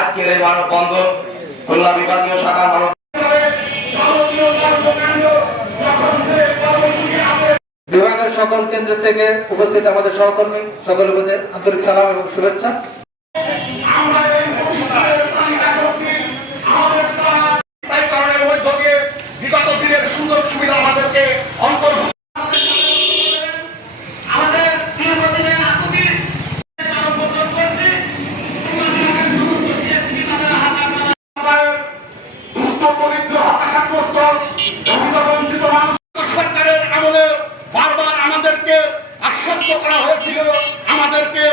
আজকের এই মানববন্ধন খুলনা বিভাগীয় শাখা মানব বিভাগের সকল কেন্দ্র থেকে উপস্থিত আমাদের সহকর্মী সকলের প্রতি আন্তরিক সালাম এবং শুভেচ্ছা। বিগত দিনের সুযোগ সুবিধা আমাদেরকে অন্তর্ভুক্ত সরকারের আমলে বারবার আমাদেরকে আশ্বস্ত করা হয়েছিল, আমাদেরকে